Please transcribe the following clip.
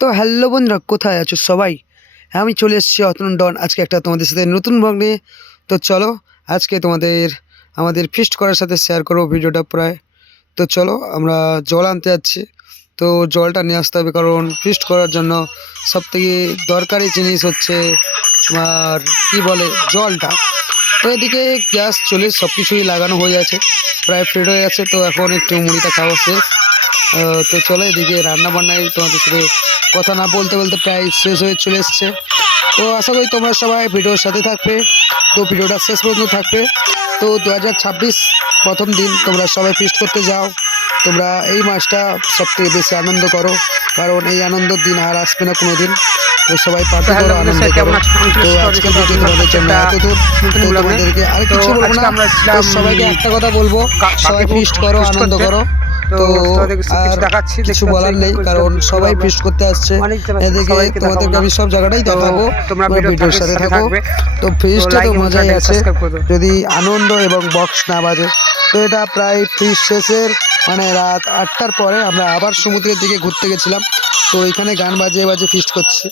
তো হ্যালো বন্ধুরা, কোথায় আছো সবাই? হ্যাঁ, আমি চলে এসেছি অতনু ডন আজকে একটা তোমাদের সাথে নতুন ব্লগ নিয়ে। তো চলো আজকে আমাদের ফিস্ট করার সাথে শেয়ার করবো ভিডিওটা প্রায়। তো চলো আমরা জল আনতে যাচ্ছি। তো জলটা নিয়ে আসতে হবে, কারণ ফিস্ট করার জন্য সবথেকে দরকারি জিনিস হচ্ছে তোমার কি বলে জলটা। তো এদিকে গ্যাস চলে সব কিছুই লাগানো হয়ে আছে, প্রায় ফ্রেড হয়ে গেছে। তো এখন একটু মুড়িটা খাওয়া শেষ। তো চলো এদিকে রান্না বান্নায় তোমাদের সাথে কথা না বলতে বলতে প্রায় শেষ হয়ে চলে এসছে। তো আশা করি তোমরা সবাই ভিডিওর সাথে থাকবে, তো ভিডিওটা শেষ পর্যন্ত থাকবে। তো 2026 প্রথম দিন তোমরা সবাই ফিস্ট করতে যাও। তোমরা এই মাসটা সবথেকে বেশি আনন্দ করো, কারণ এই আনন্দের দিন আর আসবে না কোনো দিন। তো সবাই পার্টি করো, আনন্দ করো। তো আজকের ভিডিও তোমাদের জন্য এতদূর। তো তোমাদেরকে আর কিছু বলবো না, তো সবাইকে একটা কথা বলবো, সবাই ফিস্ট করো, আনন্দ করো। তো আর কিছু বলার নেই, কারণ সবাই ফিস্ট করতে আসছে। এদিকে তোমাদেরকে আমি সব জায়গাটাই দেখাবো, তোমরা ভিডিওর সাথে থাকো। তো ফিস্টে তো মজাই আছে, যদি আনন্দ এবং বক্স না বাজে। তো এটা প্রায় ফিস্ট শেষের মানে রাত 8টার পরে আমরা আবার সমুদ্রের দিকে ঘুরতে গেছিলাম। তো এখানে গান বাজিয়ে বাজিয়ে ফিস্ট করছি।